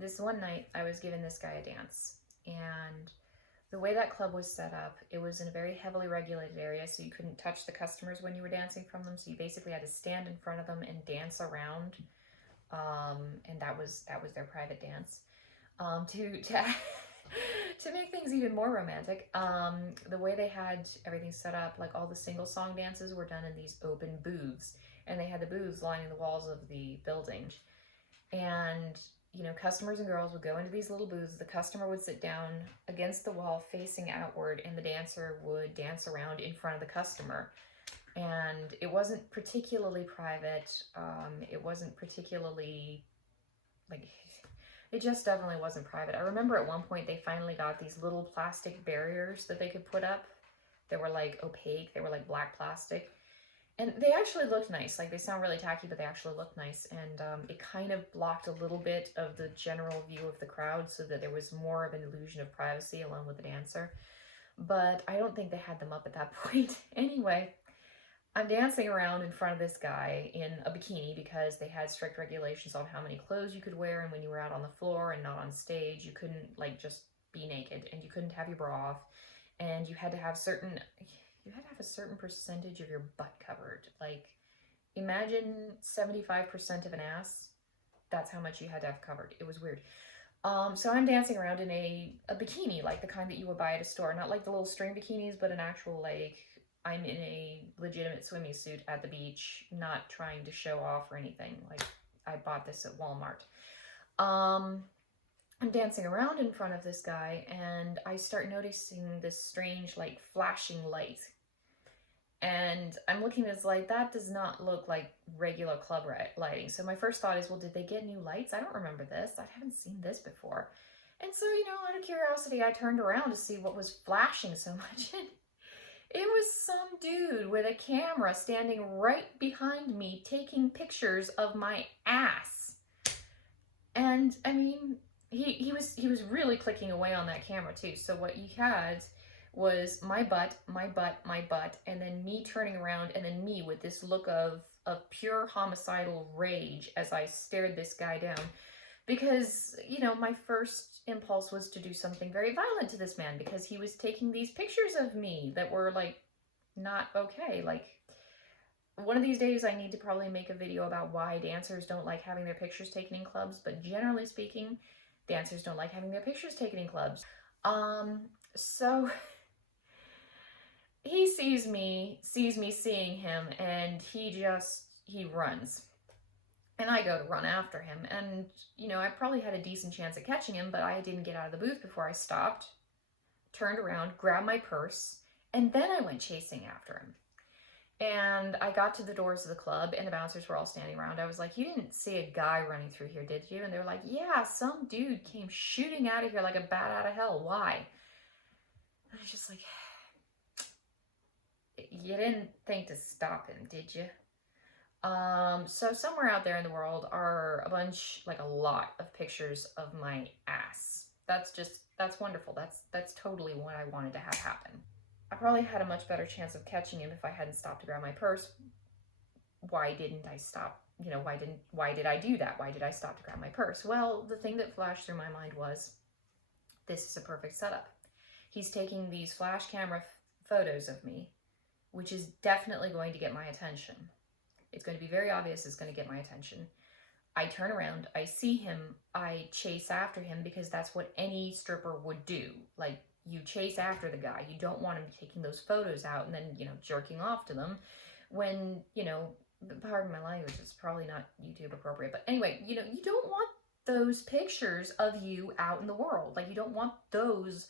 this one night I was giving this guy a dance, and the way that club was set up, it was in a very heavily regulated area, so you couldn't touch the customers when you were dancing from them, so you basically had to stand in front of them and dance around, and that was their private dance. To to make things even more romantic, the way they had everything set up, like all the single song dances were done in these open booths, and they had the booths lining the walls of the building. And customers and girls would go into these little booths. The customer would sit down against the wall facing outward, and the dancer would dance around in front of the customer. And it wasn't particularly private. It wasn't particularly, like, it just definitely wasn't private. I remember at one point they finally got these little plastic barriers that they could put up. They were like opaque. They were like black plastic. And they actually looked nice. Like, they sound really tacky, but they actually looked nice. And it kind of blocked a little bit of the general view of the crowd so that there was more of an illusion of privacy along with the dancer. But I don't think they had them up at that point. Anyway, I'm dancing around in front of this guy in a bikini because they had strict regulations on how many clothes you could wear, and when you were out on the floor and not on stage, you couldn't like just be naked, and you couldn't have your bra off, and you had to have a certain percentage of your butt covered. Like, imagine 75% of an ass. That's how much you had to have covered. It was weird. So I'm dancing around in a bikini, like the kind that you would buy at a store, not like the little string bikinis, but an actual, like, I'm in a legitimate swimming suit at the beach, not trying to show off or anything. Like, I bought this at Walmart. I'm dancing around in front of this guy, and I start noticing this strange, like, flashing light. And I'm looking at this light. That does not look like regular club lighting. So my first thought is, well, did they get new lights? I don't remember this. I haven't seen this before. And so, out of curiosity, I turned around to see what was flashing so much. It was some dude with a camera standing right behind me taking pictures of my ass. And I mean, he was really clicking away on that camera too. So what you had was my butt, and then me turning around, and then me with this look of pure homicidal rage as I stared this guy down. Because, my first impulse was to do something very violent to this man, because he was taking these pictures of me that were, like, not okay. Like, one of these days I need to probably make a video about why dancers don't like having their pictures taken in clubs, but generally speaking, dancers don't like having their pictures taken in clubs. So he sees me seeing him, and he runs. And I go to run after him, and, I probably had a decent chance at catching him, but I didn't get out of the booth before I stopped, turned around, grabbed my purse, and then I went chasing after him. And I got to the doors of the club, and the bouncers were all standing around. I was like, you didn't see a guy running through here, did you? And they were like, yeah, some dude came shooting out of here like a bat out of hell. Why? And I was just like, you didn't think to stop him, did you? So somewhere out there in the world are a lot of pictures of my ass. That's wonderful. That's totally what I wanted to have happen. I probably had a much better chance of catching him if I hadn't stopped to grab my purse. Why didn't I stop? Why did I do that? Why did I stop to grab my purse? Well, the thing that flashed through my mind was, this is a perfect setup. He's taking these flash camera photos of me, which is definitely going to get my attention. It's going to be very obvious it's going to get my attention. I turn around, I see him, I chase after him, because that's what any stripper would do. Like, you chase after the guy. You don't want him taking those photos out and then, jerking off to them when, pardon my language, it's probably not YouTube appropriate. But anyway, you don't want those pictures of you out in the world. Like, you don't want those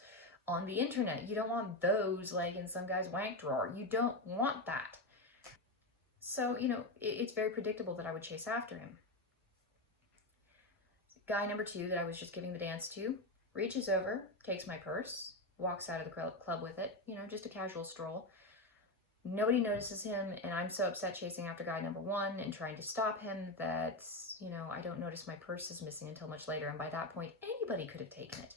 on the internet. You don't want those, like, in some guy's wank drawer. You don't want that. So, it's very predictable that I would chase after him. Guy number 2 that I was just giving the dance to reaches over, takes my purse, walks out of the club with it, just a casual stroll. Nobody notices him, and I'm so upset chasing after guy number 1 and trying to stop him that, I don't notice my purse is missing until much later, and by that point, anybody could have taken it.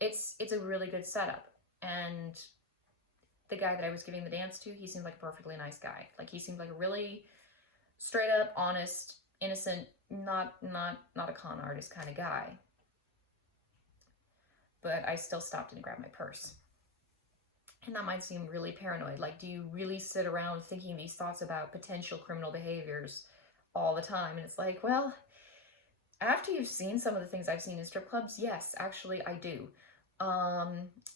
It's a really good setup, and the guy that I was giving the dance to, he seemed like a perfectly nice guy. Like, he seemed like a really straight up, honest, innocent, not a con artist kind of guy. but I still stopped and grabbed my purse. And that might seem really paranoid. Like, do you really sit around thinking these thoughts about potential criminal behaviors all the time? And it's like, well, after you've seen some of the things I've seen in strip clubs, yes, actually I do.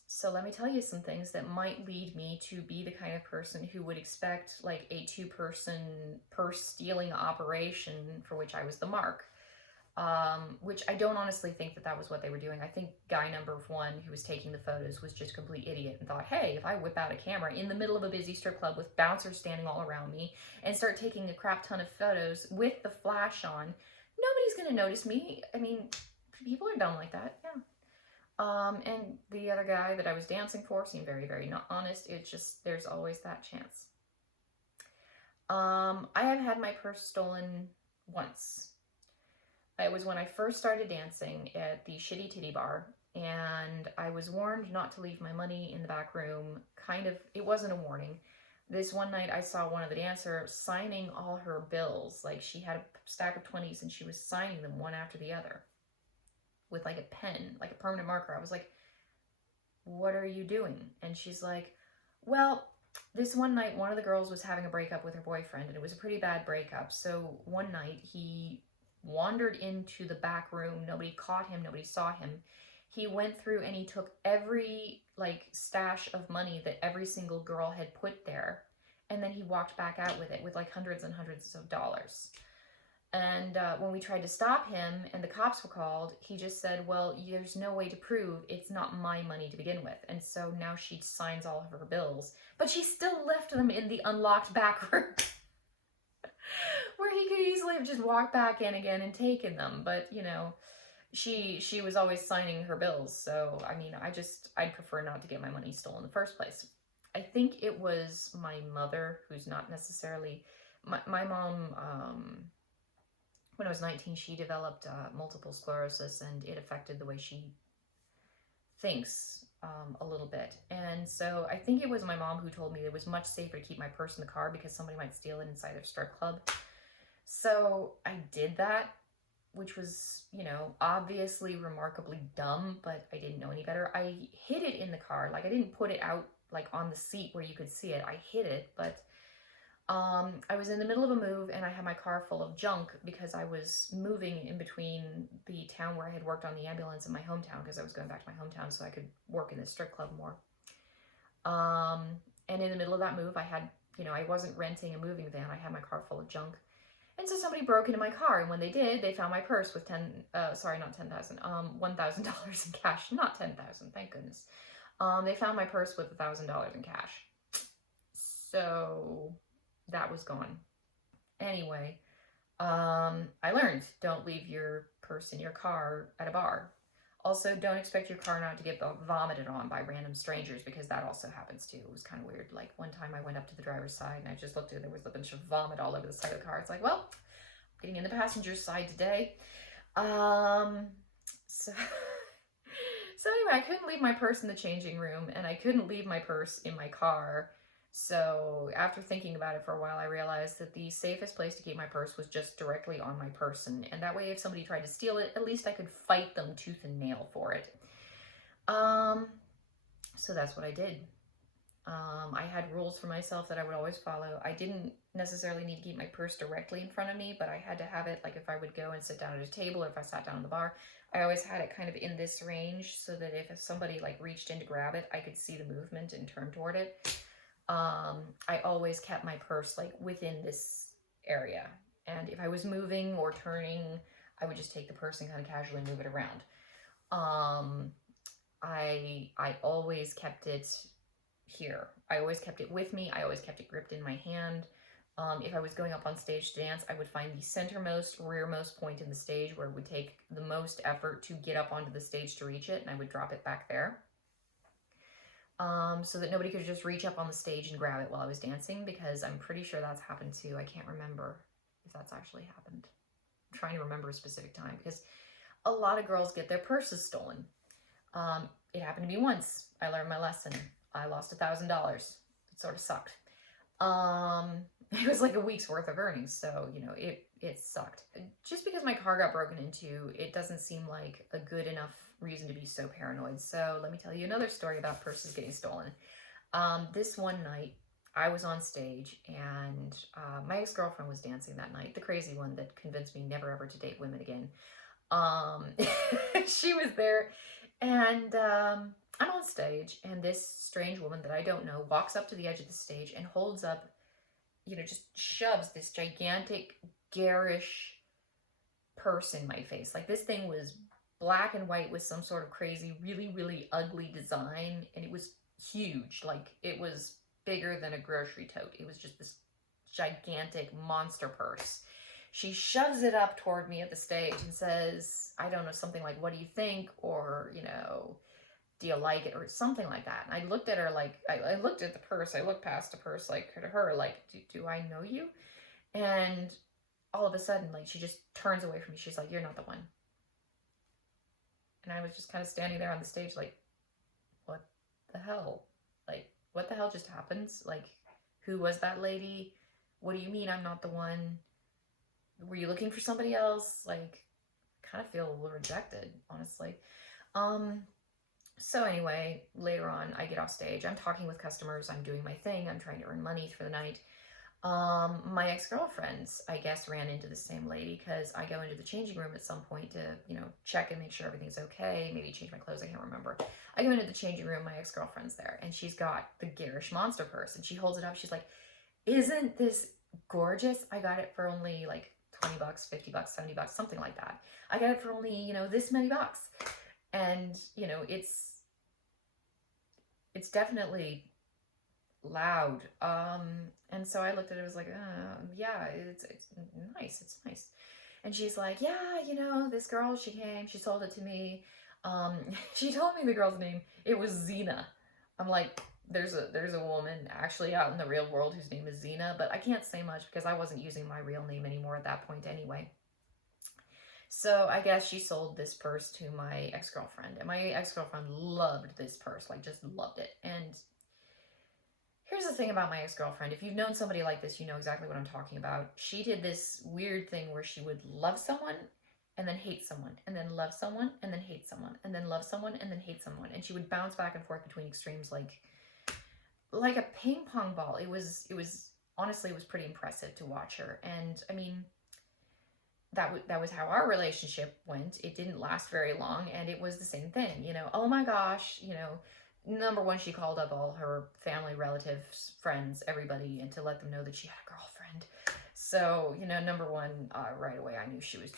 So let me tell you some things that might lead me to be the kind of person who would expect like a two-person purse stealing operation for which I was the mark. Which I don't honestly think that that was what they were doing. I think guy number one who was taking the photos was just a complete idiot and thought, hey, if I whip out a camera in the middle of a busy strip club with bouncers standing all around me and start taking a crap ton of photos with the flash on, nobody's going to notice me. I mean, people are dumb like that, yeah. And the other guy that I was dancing for seemed very, very not honest. It's just, there's always that chance. I have had my purse stolen once. It was when I first started dancing at the Shitty Titty Bar, and I was warned not to leave my money in the back room. Kind of, it wasn't a warning. This one night I saw one of the dancers signing all her bills. Like, she had a stack of 20s and she was signing them one after the other with like a pen, like a permanent marker. I was like, what are you doing? And she's like, well, this one night one of the girls was having a breakup with her boyfriend, and it was a pretty bad breakup. So one night he wandered into the back room. Nobody caught him. Nobody saw him. He went through and he took every like stash of money that every single girl had put there. And then he walked back out with it with like hundreds and hundreds of dollars. And when we tried to stop him and the cops were called, he just said, well, there's no way to prove it's not my money to begin with. And so now she signs all of her bills, but she still left them in the unlocked back room where he could easily have just walked back in again and taken them. But, you know, she was always signing her bills. So, I mean, I'd prefer not to get my money stolen in the first place. I think it was my mother, who's not necessarily, my mom, when I was 19, she developed multiple sclerosis, and it affected the way she thinks a little bit. And so I think it was my mom who told me it was much safer to keep my purse in the car because somebody might steal it inside their strip club. So I did that, which was, you know, obviously remarkably dumb, but I didn't know any better. I hid it in the car. Like, I didn't put it out like on the seat where you could see it. I hid it, but I was in the middle of a move and I had my car full of junk because I was moving in between the town where I had worked on the ambulance and my hometown, because I was going back to my hometown so I could work in this strip club more. And in the middle of that move, I had, you know, I wasn't renting a moving van. I had my car full of junk. And so somebody broke into my car, and when they did, they found my purse with $1,000 in cash. Not 10,000, thank goodness. They found my purse with $1,000 in cash. So that was gone. Anyway, I learned, don't leave your purse in your car at a bar. Also, don't expect your car not to get vomited on by random strangers, because that also happens too. It was kind of weird. Like, one time I went up to the driver's side and I just looked and there was a bunch of vomit all over the side of the car. It's like, well, I'm getting in the passenger's side today. So anyway, I couldn't leave my purse in the changing room, and I couldn't leave my purse in my car. So after thinking about it for a while, I realized that the safest place to keep my purse was just directly on my person. And that way, if somebody tried to steal it, at least I could fight them tooth and nail for it. So that's what I did. I had rules for myself that I would always follow. I didn't necessarily need to keep my purse directly in front of me, but I had to have it, like if I would go and sit down at a table, or if I sat down in the bar, I always had it kind of in this range so that if somebody like reached in to grab it, I could see the movement and turn toward it. I always kept my purse like within this area. And if I was moving or turning, I would just take the purse and kind of casually move it around. I always kept it here. I always kept it with me. I always kept it gripped in my hand. If I was going up on stage to dance, I would find the centermost, rearmost point in the stage where it would take the most effort to get up onto the stage to reach it, and I would drop it back there. So that nobody could just reach up on the stage and grab it while I was dancing, because I'm pretty sure that's happened too. I can't remember if that's actually happened. I'm trying to remember a specific time, because a lot of girls get their purses stolen. It happened to me once. I learned my lesson. I lost $1,000. It sort of sucked. It was like a week's worth of earnings, so, you know, it it sucked. Just because my car got broken into, it doesn't seem like a good enough reason to be so paranoid. So let me tell you another story about purses getting stolen. This one night, I was on stage, and my ex-girlfriend was dancing that night, the crazy one that convinced me never ever to date women again. She was there, and I'm on stage, and this strange woman that I don't know walks up to the edge of the stage and holds up, just shoves this gigantic, garish purse in my face. Like, this thing was black and white with some sort of crazy, really, really ugly design, and it was huge. Like, it was bigger than a grocery tote. It was just this gigantic monster purse. She shoves it up toward me at the stage and says, I don't know, something like, what do you think? Or, do you like it? Or something like that. And I looked at her like, I looked at the purse. I looked past the purse, like, to her, like, do I know you? And all of a sudden, like, she just turns away from me. She's like, you're not the one. And I was just kind of standing there on the stage like, what the hell? Like, what the hell just happened? Like, who was that lady? What do you mean I'm not the one? Were you looking for somebody else? Like, kind of feel a little rejected, honestly. So anyway, later on, I get off stage. I'm talking with customers. I'm doing my thing. I'm trying to earn money for the night. My ex-girlfriends, I guess, ran into the same lady, because I go into the changing room at some point to, check and make sure everything's okay. Maybe change my clothes. I can't remember. I go into the changing room. My ex-girlfriend's there, and she's got the garish monster purse, and she holds it up. She's like, isn't this gorgeous? I got it for only like $20, $50, $70, something like that. I got it for only, this many bucks. And, it's definitely loud. And so I looked at it, I was like, yeah, it's nice. It's nice. And she's like, yeah, this girl, she came, she sold it to me. She told me the girl's name. It was Zena. I'm like, there's a woman actually out in the real world whose name is Zena, but I can't say much because I wasn't using my real name anymore at that point anyway. So I guess she sold this purse to my ex-girlfriend, and my ex-girlfriend loved this purse, like, just loved it. And here's the thing about my ex-girlfriend. If you've known somebody like this, you know exactly what I'm talking about. She did this weird thing where she would love someone and then hate someone, and then love someone and then hate someone, and then love someone and then hate someone. And she would bounce back and forth between extremes like a ping pong ball. It was honestly, it was pretty impressive to watch her. And I mean, that was how our relationship went. It didn't last very long, and it was the same thing, oh my gosh, number one, she called up all her family, relatives, friends, everybody, and to let them know that she had a girlfriend. So, number one, right away, I knew she was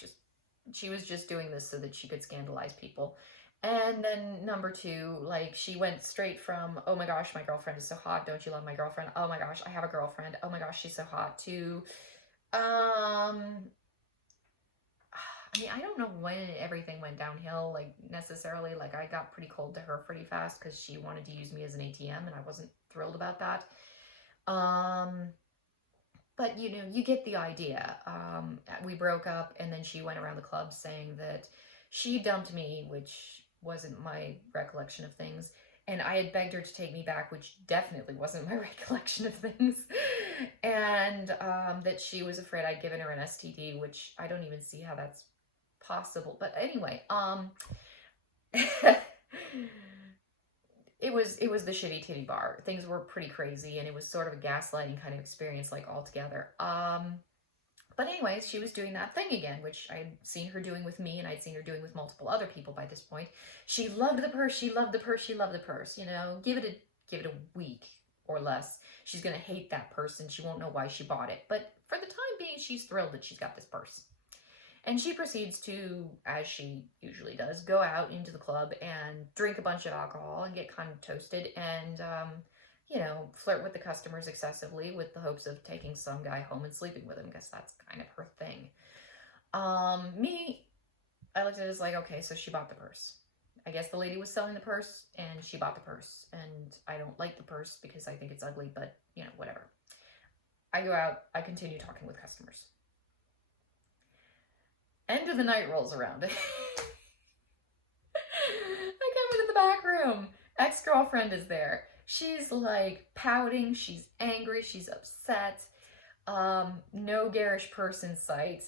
just doing this so that she could scandalize people. And then number two, like, she went straight from, oh my gosh, my girlfriend is so hot, don't you love my girlfriend? Oh my gosh, I have a girlfriend. Oh my gosh, she's so hot, to, I don't know when everything went downhill, like, necessarily. Like, I got pretty cold to her pretty fast because she wanted to use me as an ATM, and I wasn't thrilled about that. But, you get the idea. We broke up, and then she went around the club saying that she dumped me, which wasn't my recollection of things. And I had begged her to take me back, which definitely wasn't my recollection of things. And that she was afraid I'd given her an STD, which I don't even see how that's possible. But anyway, it was the shitty titty bar. Things were pretty crazy, and it was sort of a gaslighting kind of experience, like, altogether. But anyways, she was doing that thing again, which I'd seen her doing with me, and I'd seen her doing with multiple other people by this point. She loved the purse. She loved the purse. She loved the purse. Give it a week or less. She's going to hate that purse, and she won't know why she bought it. But for the time being, she's thrilled that she's got this purse. And she proceeds to, as she usually does, go out into the club and drink a bunch of alcohol and get kind of toasted and, flirt with the customers excessively with the hopes of taking some guy home and sleeping with him, because that's kind of her thing. I looked at it as like, okay, so she bought the purse. I guess the lady was selling the purse, and she bought the purse. And I don't like the purse because I think it's ugly, but, whatever. I go out, I continue talking with customers. End of the night rolls around. I come into the back room. Ex-girlfriend is there. She's like pouting. She's angry. She's upset. No garish purse in sight.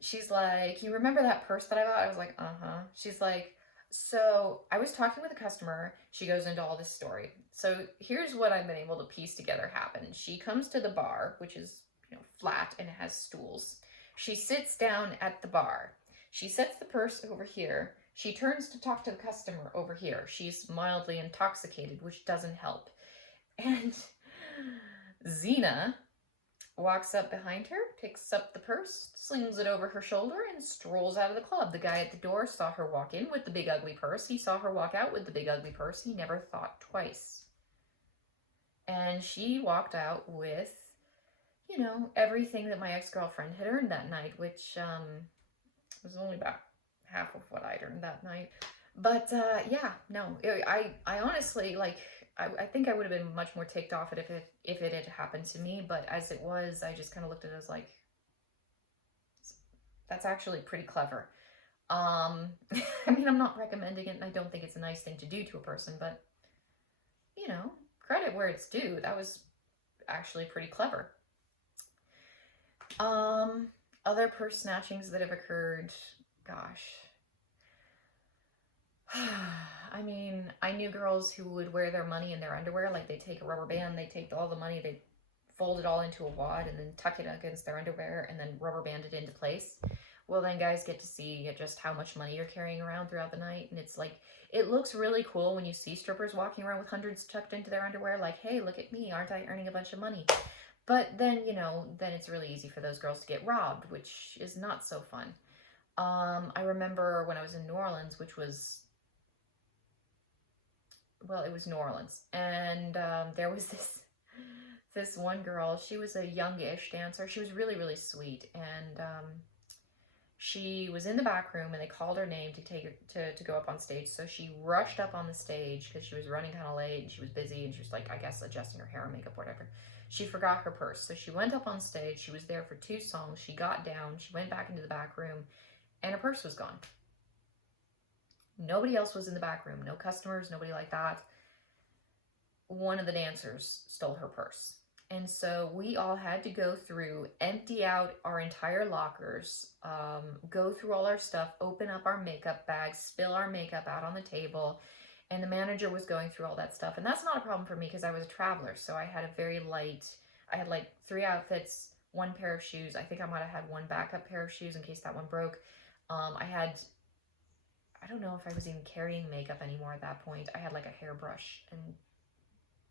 She's like, you remember that purse that I bought? I was like, uh-huh. She's like, so I was talking with a customer. She goes into all this story. So here's what I've been able to piece together happened. She comes to the bar, which is, flat and it has stools. She sits down at the bar. She sets the purse over here. She turns to talk to the customer over here. She's mildly intoxicated, which doesn't help. And Xena walks up behind her, picks up the purse, slings it over her shoulder, and strolls out of the club. The guy at the door saw her walk in with the big ugly purse. He saw her walk out with the big ugly purse. He never thought twice. And she walked out with, everything that my ex-girlfriend had earned that night, which was only about half of what I'd earned that night. But yeah, no, I honestly, like, I think I would have been much more ticked off if it had happened to me, but as it was, I just kind of looked at it as like, that's actually pretty clever. I mean, I'm not recommending it, and I don't think it's a nice thing to do to a person, but, credit where it's due. That was actually pretty clever. Other purse snatchings that have occurred, gosh. I mean, I knew girls who would wear their money in their underwear. Like, they take a rubber band, they take all the money, they fold it all into a wad and then tuck it against their underwear and then rubber band it into place. Well, then guys get to see just how much money you're carrying around throughout the night. And it's like, it looks really cool when you see strippers walking around with hundreds tucked into their underwear. Like, hey, look at me. Aren't I earning a bunch of money? But then, then it's really easy for those girls to get robbed, which is not so fun. I remember when I was in New Orleans, which was, well, it was New Orleans, and there was this one girl. She was a youngish dancer. She was really, really sweet, and she was in the back room, and they called her name to take her to go up on stage. So she rushed up on the stage because she was running kind of late, and she was busy, and she was like, I guess, adjusting her hair and makeup, whatever. She forgot her purse, so she went up on stage. She was there for 2 songs. She got down. She went back into the back room, and her purse was gone. Nobody else was in the back room. No customers, nobody like that. One of the dancers stole her purse. And so we all had to go through, empty out our entire lockers, go through all our stuff, open up our makeup bags, spill our makeup out on the table. And the manager was going through all that stuff. And that's not a problem for me because I was a traveler. So I had I had like 3 outfits, 1 pair of shoes. I think I might have had 1 backup pair of shoes in case that one broke. I don't know if I was even carrying makeup anymore at that point. I had like a hairbrush and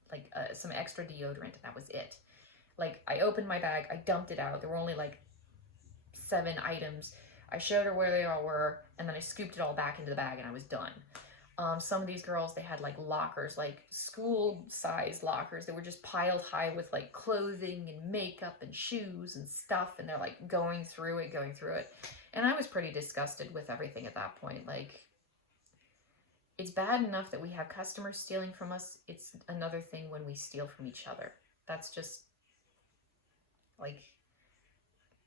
like some extra deodorant, and that was it. Like, I opened my bag, I dumped it out. There were only like 7 items. I showed her where they all were, and then I scooped it all back into the bag, and I was done. Some of these girls, they had like lockers, like school-sized lockers. They were just piled high with like clothing and makeup and shoes and stuff, and they're like going through it. And I was pretty disgusted with everything at that point. Like, it's bad enough that we have customers stealing from us. It's another thing when we steal from each other. That's just, like,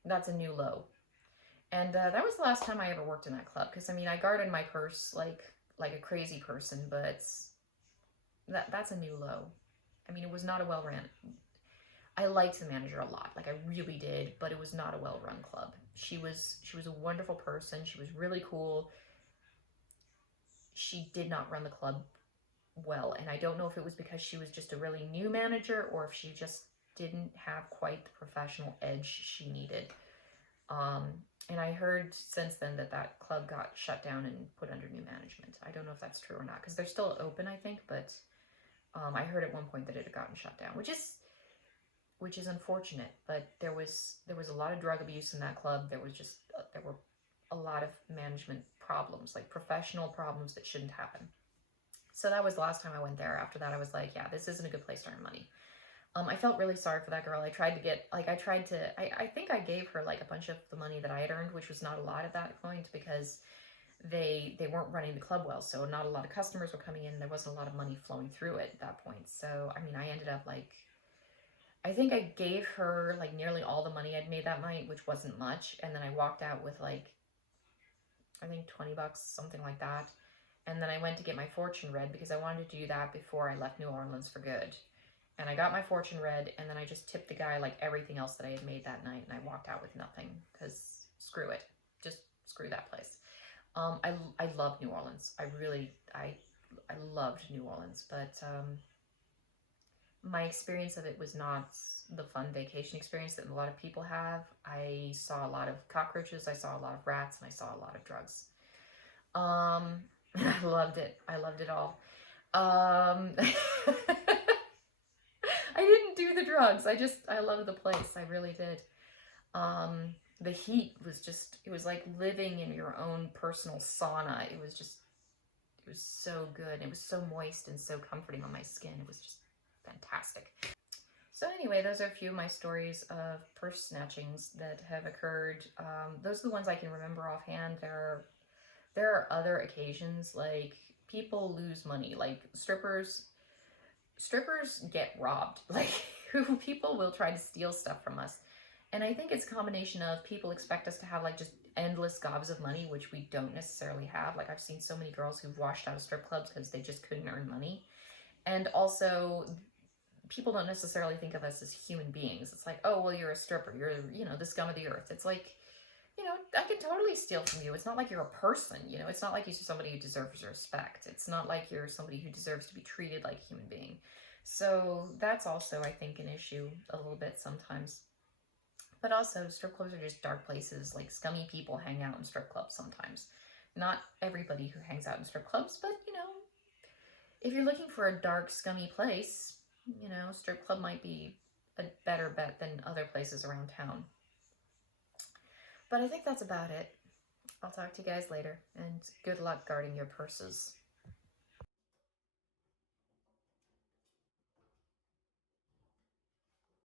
that's a new low. And that was the last time I ever worked in that club. Because, I mean, I guarded my purse like a crazy person, but that's a new low. I mean, it was not a well-ran. I liked the manager a lot, like I really did, but it was not a well-run club. She was a wonderful person. She was really cool. She did not run the club well, and I don't know if it was because she was just a really new manager or if she just didn't have quite the professional edge she needed. And I heard since then that club got shut down and put under new management. I don't know if that's true or not, because they're still open, I think, but I heard at one point that it had gotten shut down, which is unfortunate. But there was a lot of drug abuse in that club. There were a lot of management problems, like professional problems that shouldn't happen. So that was the last time I went there. After that, I was like, yeah, this isn't a good place to earn money. I felt really sorry for that girl. I think I gave her like a bunch of the money that I had earned, which was not a lot at that point because they weren't running the club well. So not a lot of customers were coming in. There wasn't a lot of money flowing through it at that point. So, I mean, I ended up like, I think I gave her like nearly all the money I'd made that night, which wasn't much. And then I walked out with like, I think $20, something like that. And then I went to get my fortune read because I wanted to do that before I left New Orleans for good. And I got my fortune read, and then I just tipped the guy like everything else that I had made that night, and I walked out with nothing because screw it. Just screw that place. I love New Orleans. I loved New Orleans, but my experience of it was not the fun vacation experience that a lot of people have. I saw a lot of cockroaches, I saw a lot of rats, and I saw a lot of drugs. I loved it. I loved it all. I didn't do the drugs. I loved the place. I really did. The heat was just, it was like living in your own personal sauna. It was so good. It was so moist and so comforting on my skin. It was just fantastic. So anyway, those are a few of my stories of purse snatchings that have occurred. Those are the ones I can remember offhand. There are other occasions, like people lose money, like strippers get robbed. Like people will try to steal stuff from us. And I think it's a combination of people expect us to have like just endless gobs of money, which we don't necessarily have. Like I've seen so many girls who've washed out of strip clubs because they just couldn't earn money. And also people don't necessarily think of us as human beings. It's like, oh, well, you're a stripper. You're, the scum of the earth. It's like, I can totally steal from you. It's not like you're a person, It's not like you're somebody who deserves respect. It's not like you're somebody who deserves to be treated like a human being. So that's also, I think, an issue a little bit sometimes. But also, strip clubs are just dark places. Like, scummy people hang out in strip clubs sometimes. Not everybody who hangs out in strip clubs, but, if you're looking for a dark, scummy place, strip club might be a better bet than other places around town. But I think that's about it. I'll talk to you guys later, and good luck guarding your purses.